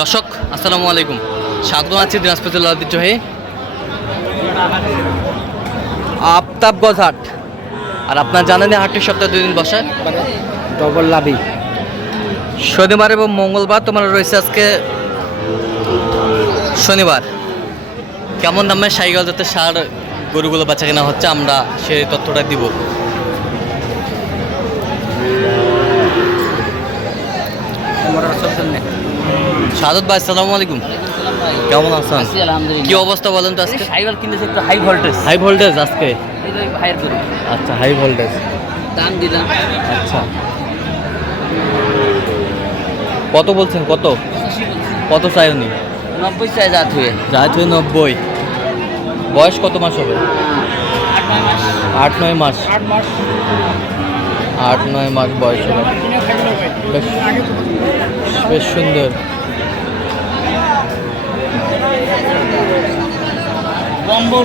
দর্শক আসসালামু আলাইকুম। স্বাগত আছি দিনাজপুর জেলার ঐতিহ্যবাহী আফতাবগঞ্জ হাট। আর আপনার জানেন হাটটি সপ্তাহে দুই দিন বসে। ডবল লাভি শনিবার এবং মঙ্গলবার তোমার রয়েছে আজকে শনিবার। কেমন দামে সাইকেল যাতে সার গরুগুলো বাচ্চা কেনা হচ্ছে আমরা সেই তথ্যটা দিব। সাদত ভাই আসসালামু আলাইকুম। কেমন আছেন? কি অবস্থা বলেন তো আজকে? সাইকেল কিনতেছে একটু হাই ভোল্টেজ হাই ভোল্টেজ আজকে? আচ্ছা হাই ভোল্টেজ দাম দিলাম। আচ্ছা। কত বলছেন কত? কত চাই উনি? নব্বই চাই জাত হয়ে। যা তুই নব্বই। বয়স কত মাস হবে? আট নয় মাস। আট নয় মাস। বয়স হবে। বেশ। বেশ সুন্দর। ডবল।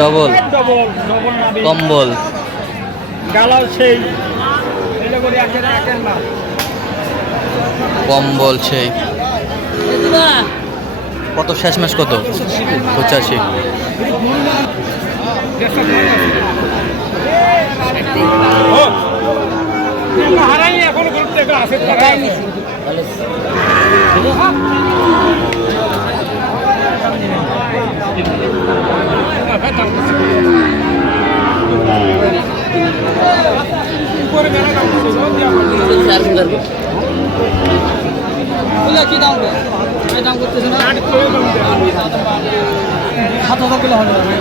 ডবল। ডবল ডবল নাবি কম্বল। সেই এটা করে একের একের না। কম্বল সেই। কত শেষ মাস কত? পঁচাশি। হারাই এখনও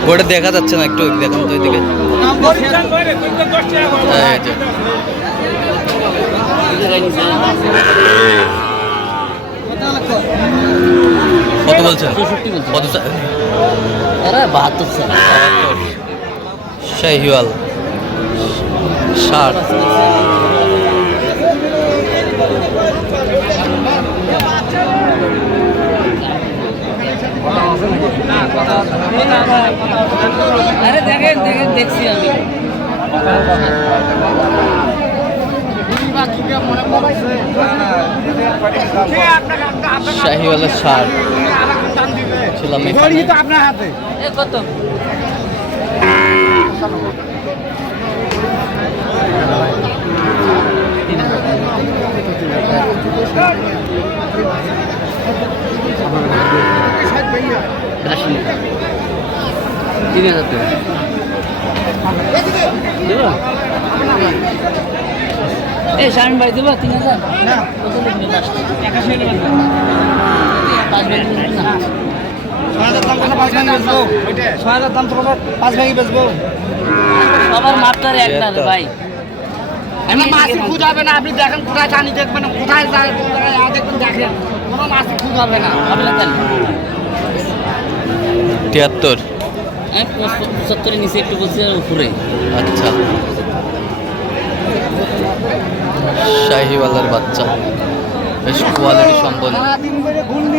গোটা দেখা যাচ্ছে না একটু দেখান তো এদিকে হ্যাঁ। কত বলছেন? কত বাহাত্তর স্যার। শাহিওয়াল। ষাট। আরে দেখেন দেখেন দেখছি আমি। শাহিওয়ালের ষাট। ছিলাম এখানে। আপনার হাতে। এ কত? তিন হাজার টাকা। দেবো? এ শামিন ভাই দেবো তিন হাজার? কত পাঁচ ছয় হাজার দাম তো পাঁচ ভাগই বেচবো। সবার মাপটার একটা ভাই। আমি না আপনি দেখেন কোথায় টানি দেখবেন কোথায় যায় কোন জায়গায় দেখবেন দেখেন। কোনো না। তিয়াত্তর। পঁচাত্তরের নিচে একটু বলছি উপরে। আচ্ছা। শাহিওয়ালের বাচ্চা। বেশ কোয়ালিটি সম্পন্ন।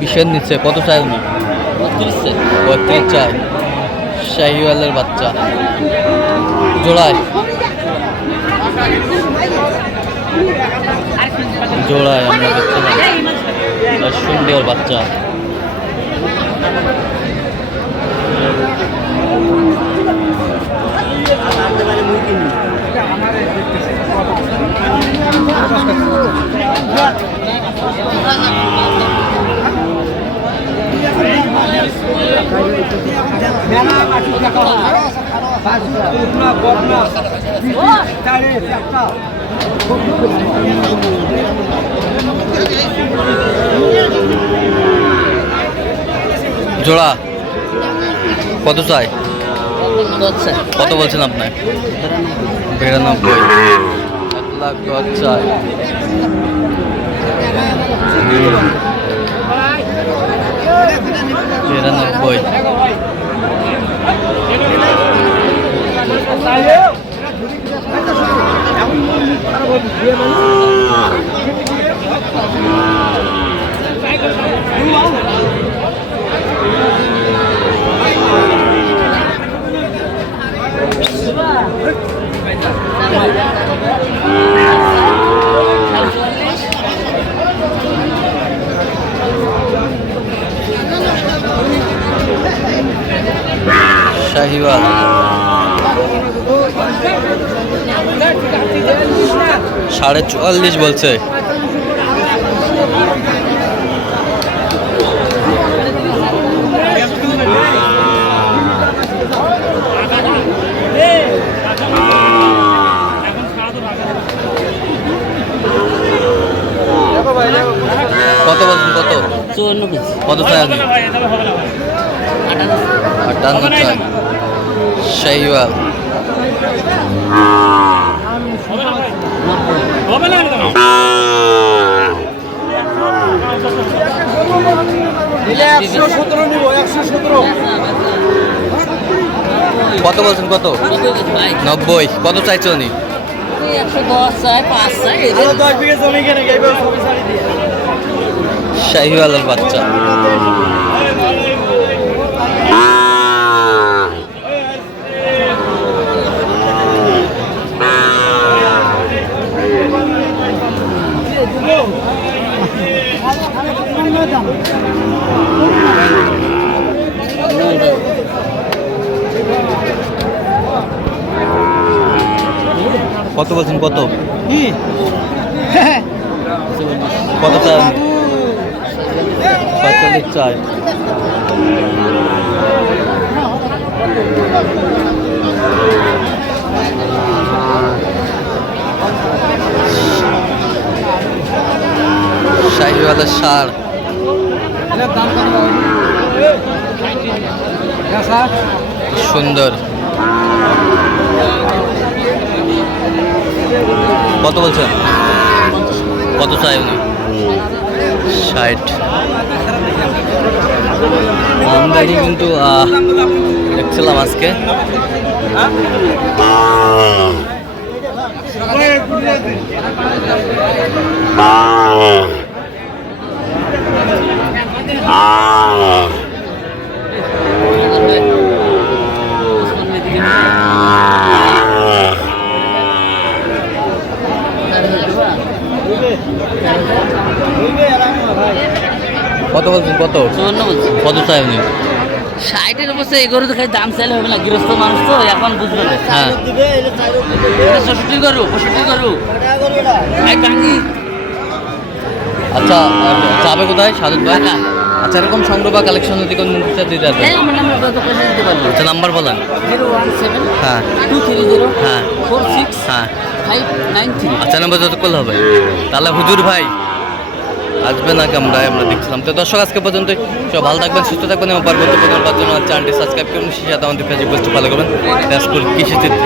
বিশের নিচে, কত চাই উনি? বত্রিশ বত্রিশ চাই শাহিওয়ালের বাচ্চা। জোড়ায়। জোড়ায়, আমরা সুন্দর বাচ্চা। জোড়া কত চাই? কত বলছেন আপনার বিরানব্বই। এক লাখ দশ চাই। নিরানব্বই শাহিওয়াল। সাড়ে চুয়াল্লিশ বলছে। কত বলছেন কত? চুয়ান্ন কত চাই আপনি? আটান্ন চাই। কত বলছেন কত? নব্বই। কত চাইছো উনি? একশো দশ চাই পাঁচ চাই দশ বিঘে জমি কেনে গেবে সবই শাড়ি দিয়ে শাহিওয়ালের বাচ্চা কত বলছেন কত? কত চান পঁয়তাল্লিশ চাই সার। সুন্দর। কত বলছেন? কত চাই উনি? ষাট। আমদানি কিন্তু দেখছিলাম আজকে। কত বলছেন? কত? চুয়ান্ন কত চাই উনি? ষাটের অবস্থা এই গরু তো খাই দাম চাইলে হবে না গৃহস্থ মানুষ তো এখন বুঝবে না। হ্যাঁ। গরু পঁয়ষট্টি গরু। আচ্ছা যাবে কোথায়? সাদত ভাই? ঢাকা। আচ্ছা এরকম সংগ্রহ বা কালেকশন যদি কোনো দিতে আচ্ছা নাম্বার বলেন। জিরো ওয়ান সেভেন হ্যাঁ। টু থ্রি জিরো হ্যাঁ। ফোর সিক্স হ্যাঁ। Five nine three. আচ্ছা নাম্বার যত করলে হবে। তাহলে হুজুর ভাই আসবে না আমরা আমরা দেখছিলাম। তো দর্শক, আজকে পর্যন্ত সব ভালো থাকবেন, সুস্থ থাকবেন এবং পরবর্তী জন্য চ্যানেলটি সাবস্ক্রাইব করুন। সেই সাথে আমাদের ফেসবুক পেজটি ফলো করবেন। কৃষি চিত্র